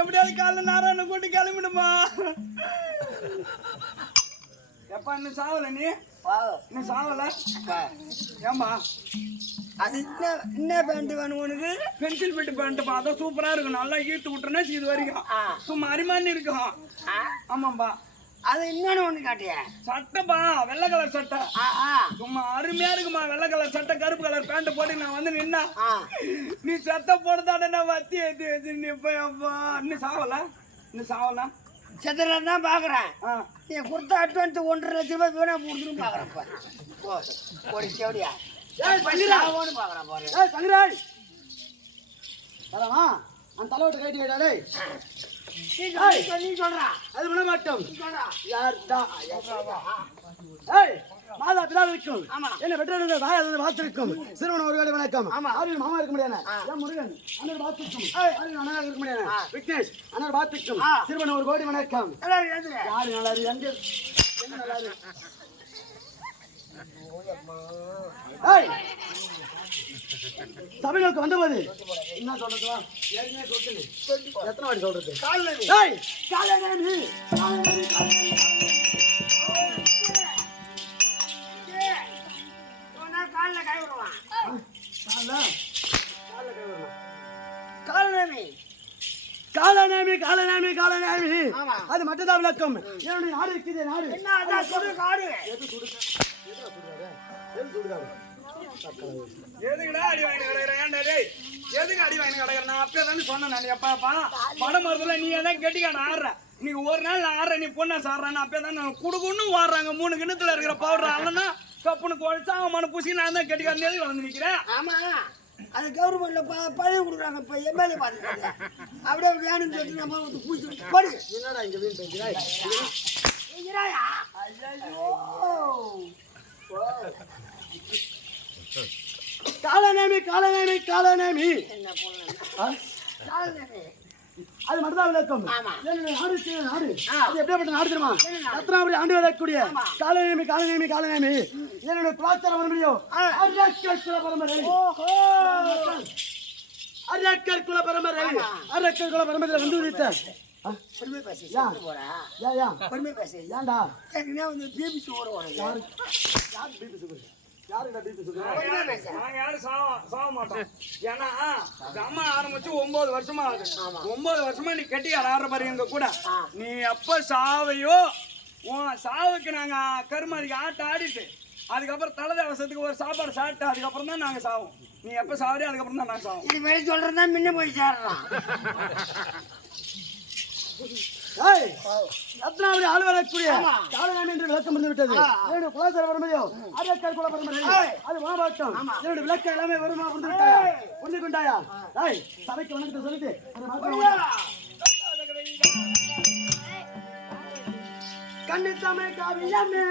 எப்படியாவது காலைல நாராயண கூட்டி கிளம்பிடுமா? எப்பா இன்னும் சாவல நீ? இன்னும் சாவல? ஏம்மா? அது என்ன என்ன பேண்ட் வேணும் உனக்கு? பென்சில் ஃபிட் பண்ணிட்டு அதான் சூப்பரா இருக்கும். நல்லா ஈர்த்து விட்டுறேன்னா இது வரைக்கும். சும்மா அரிமானி இருக்கும்? ஆமாம்பா. அது இன்னொன்னு ஒண்ணு காட்டிய. சட்டைப்பா வெள்ளை கலர் சட்டை. சும்மா அருமையா இருக்குமா வெள்ளை கலர் சட்டை கருப்பு கலர் பேண்ட் போட்டு நான் வந்து நின்னா. நீ சட்டை போடுதாட நான் வத்தி ஏத்தி வச்சு நிப்பா இன்னும் சாவல? இன்னும் சாவல? செத்துறேன் தான் பாக்குறேன். நீ கொடுத்த அட்வான்ஸ் ஒன்றரை லட்ச ரூபாய் வீணா கொடுத்துன்னு பாக்குறேன் ஏய், பண்ணிடா. பாக்குறேன் சங்கராய் வரமா அந்த தலைவட்ட கைட்டி வைடாதே நீ சொல்ற, அது விட மாட்டோம் சொல்றா யார்டா? ஏய் மாதா பிதாவிற்கும் ஆமா. என்ன பெற்றோர்கள் தாயார் வாழ்த்திருக்கும் சிறுவன் ஒரு வேலை வணக்கம். ஆமா. ஆரியன் மாமா இருக்க முடியாது? முருகன் அண்ணன் பார்த்துக்கும் ஆரியன் அண்ணா இருக்க முடியாது? விக்னேஷ் அண்ணன் பார்த்துக்கும் ஆ. சிறுவன் ஒரு கோடி வணக்கம். யாரு நல்லா இருக்கு? எங்க? எங்க நல்லா இருக்கு? சபைகளுக்கு வந்தபோது என்ன சொல்றது வா? ஏற்கனவே சொல்லிட்டேனே. எத்தனை வாட்டி சொல்றது? காலையில காலையில. காலில்? கை விடுவான். காலைல காலைல கை வரணும். காலநேமி காலநேமி காலநேமி காலநேமி ஆமா. அது மட்டும்தான் விளக்கம். என்னுடைய நாடு இருக்குது நாடு. என்ன அதான் சொல்லு காடு. எதுக்குடா அடி வாங்கி கிடக்குறேன் ஏன்டா டேய் எதுக்கு அடி வாங்கி கிடக்குறேன் நான் அப்பயே தானே சொன்னேன் நான் எப்பாப்பா படம் மரத்துல நீ தான் கெட்டிக்கா நான் ஆடுறேன் இன்னைக்கு ஒரு நாள் நான் ஆடுறேன் நீ பொண்ணை சாடுறேன் அப்பயே தான் நான் குடுக்குன்னு வாடுறாங்க மூணு கிணத்துல இருக்கிற பவுடர் அல்லனா கப்புனு குழைச்சா அவன் மன பூசி நான் தான் கெட்டிக்கா நெல் வளர்ந்து நிற்கிறேன் ஆமா அது கவர்மெண்ட்ல ப பதவி கொடுக்குறாங்க இப்ப எம்எல்ஏ பார்த்துக்காங்க அப்படியே வேணும்னு சொல்லிட்டு நம்ம வந்து பூச்சி போடு என்னடா இங்க வீண் பேசுகிறாய் ஐயராயா ஐயோ காலநேமி காலநேமி காலநேமி. அது மட்டும்தான் விளக்கம். நாடு நாடு. அது எப்படிப்பட்ட நாடு தெரியுமா? எத்தனாபடி ஆண்டு வரக்கூடிய. காலநேமி காலநேமி காலநேமி. என்னுடைய குலாச்சார பரம்பரையோ? அரக்கர் குல பரம்பரை. ஓஹோ. அரக்கர் குல பரம்பரை. ஆமா. அரக்கர் குல பரம்பரையில் வந்து உதித்த ஆ, பொறுமை பேசு போறா. யா யா. பொறுமை பேசு. ஏன்டா? வந்து பிபி சுகர் யாரு? யாரு பிபி சுகர் ஒன்பது வருஷமா ஆகுது. ஒன்பது வருஷமா நீ கட்டி ஆடுற பாரு எங்க கூட. நீ எப்ப சாவையோ உன் சாவுக்கு நாங்க கருமாதிக்கு ஆட்ட ஆடிட்டு அதுக்கப்புறம் தலை தேவசத்துக்கு ஒரு சாப்பாடு சாப்பிட்டு அதுக்கப்புறம் தான் நாங்க சாவோம். நீ எப்ப சாவறியோ அதுக்கப்புறம் தான் நாங்க சாவோம். இது மாதிரி சொல்றதா முன்ன போய் சேரலாம் ஏய் எத்தனாவது ஆள் வரக்கூடிய ஆமா. காலநாமி என்று விளக்கம் இருந்து விட்டது. என்னுடைய குலசார பரம்பரையோ அரக்கர் குல ஏய். அது மாவட்டம். என்னுடைய விளக்கம் எல்லாமே வருமா புரிந்து விட்டாயா. புரிந்து கொண்டாயா? ஏய் சபைக்கு வணக்கத்தை சொல்லிட்டு ஐயா. கண்டித்தமை காவியமே.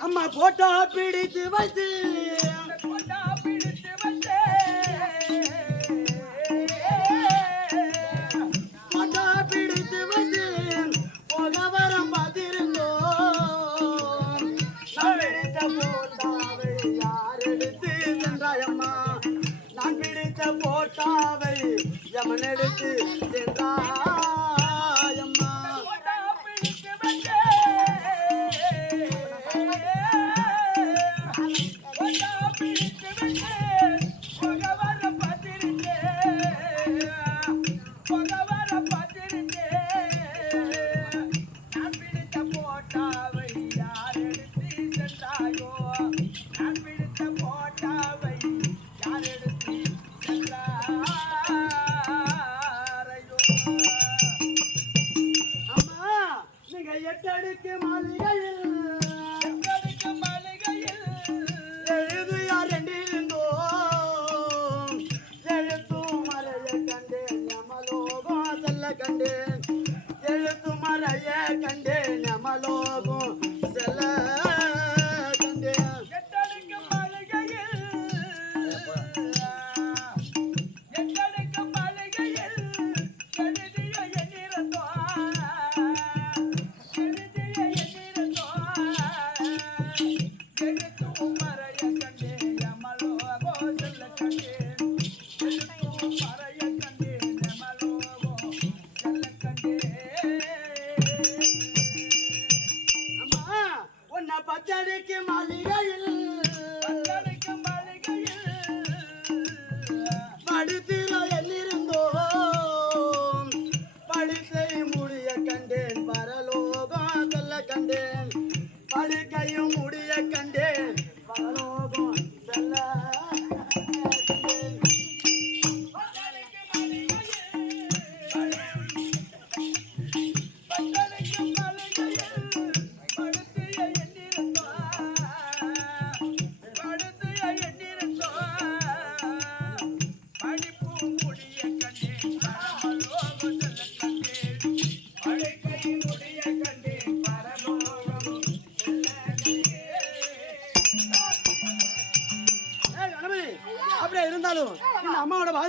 அம்மா போட்டோ பிடித்து வைத்து கண்டேன் எழுத்து மறைய கண்டேன் யமலோகம்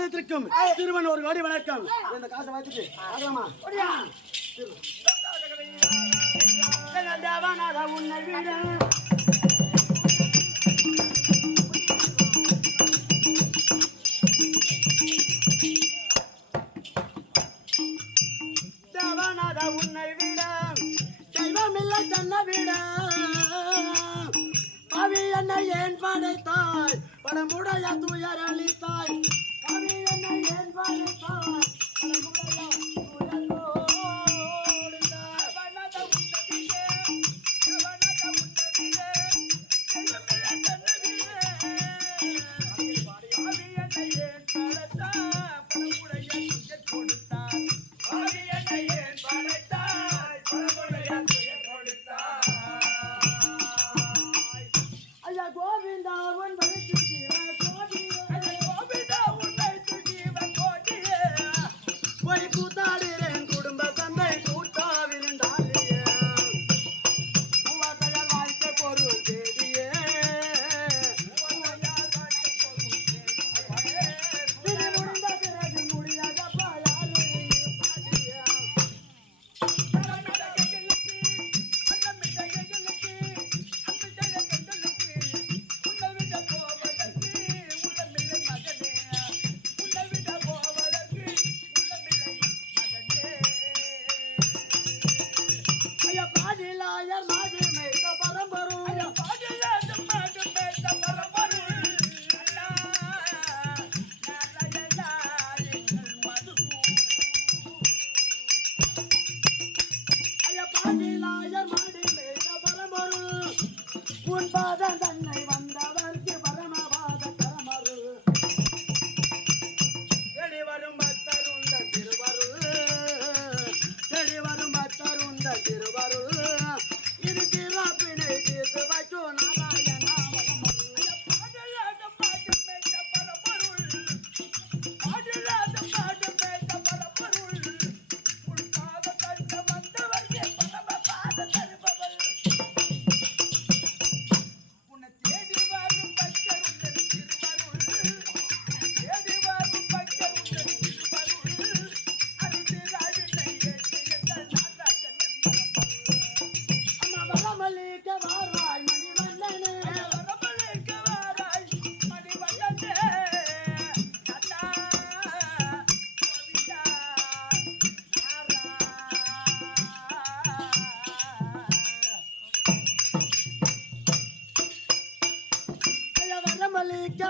பாதத்திற்கும் திருமண் ஒரு வாடி வணக்கம். இந்த காசை வச்சுட்டு ஆகலாமா உன்னை வீடு கொண்டாடுறேன்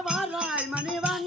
வாராய் மணிவண்ணனே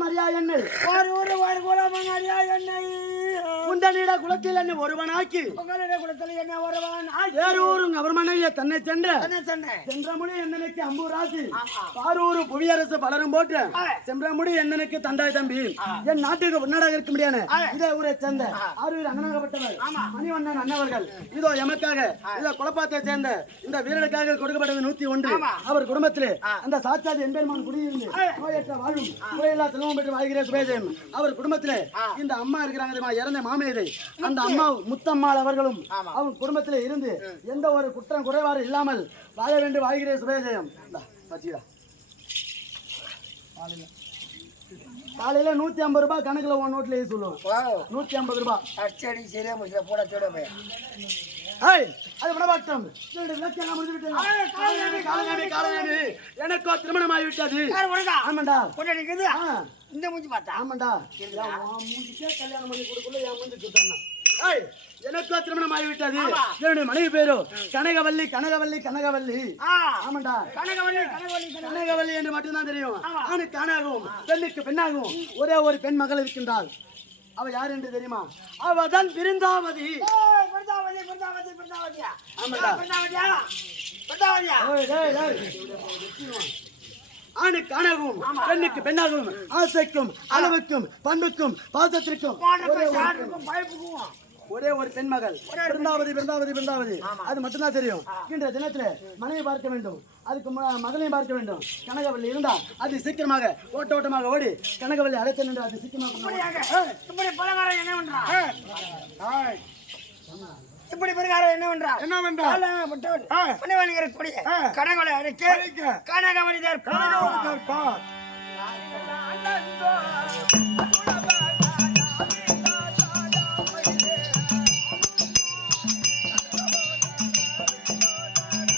ஒரு மரியா எண்ணெய் ஒரு ஊரு ஒரு குலமன் எண்ணெய் என்னை குண்டனிட குலத்தில் என்னை ஒருவனாக்கி. உங்களுடைய குலத்தில் என்ன ஒருவன் வேறு ஊரும் கவர்மனைய தன்னை சென்ற சென்றமுடி என்னனுக்கு அம்பூராசி. பாரூர் புவியரசு பலரும் போட்டு சென்றமுடி என்னனுக்கு தந்தாய் தம்பி. என் நாட்டுக்கு உன்னடாக இருக்க முடியாது இதே ஊரை சேர்ந்த ஆரூர் அண்ணனாகப்பட்டவர் மணிவண்ணன் அண்ணவர்கள். இதோ எமக்காக இதோ குழப்பாத்தை சேர்ந்த இந்த வீரனுக்காக கொடுக்கப்பட்டது நூத்தி ஒன்று. அவர் குடும்பத்திலே அந்த சாட்சாதி எம்பெருமான் குடியிருந்து நோயற்ற வாழும் நோயில்லா செல்வம் பெற்று வாழ்கிற சுபேஜயம் அவர் குடும்பத்திலே இந்த அம்மா இருக்கிறாங்க இறந்த மாமேதை அந்த அம்மா முத்தம்மாள் அவர்களும் அவங்க குடும்பத்திலே இருந்து எந்த ஒரு குற்றம் குறைபாடு இல்லாமல் வாழ வேண்டும் வாழ்கிற சுபேஜயம் இந்தா, வச்சுக்கடா. காலையில நூத்தி ஐம்பது ரூபாய் கணக்குல உன் நோட்ல எழுதி சொல்லுவோம் நூத்தி ஐம்பது ரூபாய். அச்சடி சரியா முடிச்சல போட சொல்ல போய் ஏய், அது காலநாடு, காலநாடு. எனக்கோ திருமணம் ஆகிவிட்டது ஆமாண்டா. கொண்டாடிக்குது ஆ, இந்த மூஞ்சி பார்த்தா? ஆமாண்டா. மூஞ்சிக்கே கல்யாணம் பண்ணி கொடுக்கல என் மூஞ்சி ஏய் எனக்கோ திருமணம் ஆகிவிட்டது என்னுடைய மனைவி பேரு? கனகவல்லி கனகவல்லி கனகவல்லி. ஆமாண்டா. கனகவல்லி கனகவல்லி என்று மட்டும்தான் தெரியும். ஆணுக்கு ஆணாகவும் பெண்ணுக்கு பெண்ணாகவும் ஒரே ஒரு பெண் மகள் இருக்கின்றாள். அவ யார் என்று தெரியுமா? பிருந்தாவதி ஏய், பிருந்தாவதி, பிருந்தாவதி, பிருந்தாவதியா? ஆமாடா. பிருந்தாவதியா? பிருந்தாவதியா? ஏய், டேய், டேய். ஆணுக்கு ஆணாகவும் பெண்ணுக்கு பெண்ணாகவும் ஆசைக்கும் அளவுக்கும் பண்புக்கும் பாசத்திற்கும் போடுற ஒரே ஒரு பெண். மகள் பிருந்தாவதி பிருந்தாவதி பிருந்தாவதி. அது மட்டும்தான் தெரியும். இன்ற தினத்துல மனைவி பார்க்க வேண்டும். அதுக்கு மகளையும் பார்க்க வேண்டும். கனகவல்லி இருந்தா அது சீக்கிரமாக ஓட்ட ஓட்டமாக ஓடி கனகவல்லி அழைத்து நின்று அது சீக்கிரமாக என்ன? இப்படி பலகாரம் என்ன பண்றா? என்ன பண்றா? காலப்பட்டவன், மணிவணிகரை கொடிய, கனகவலை அழைக்க. பார். அண்ணந்தோ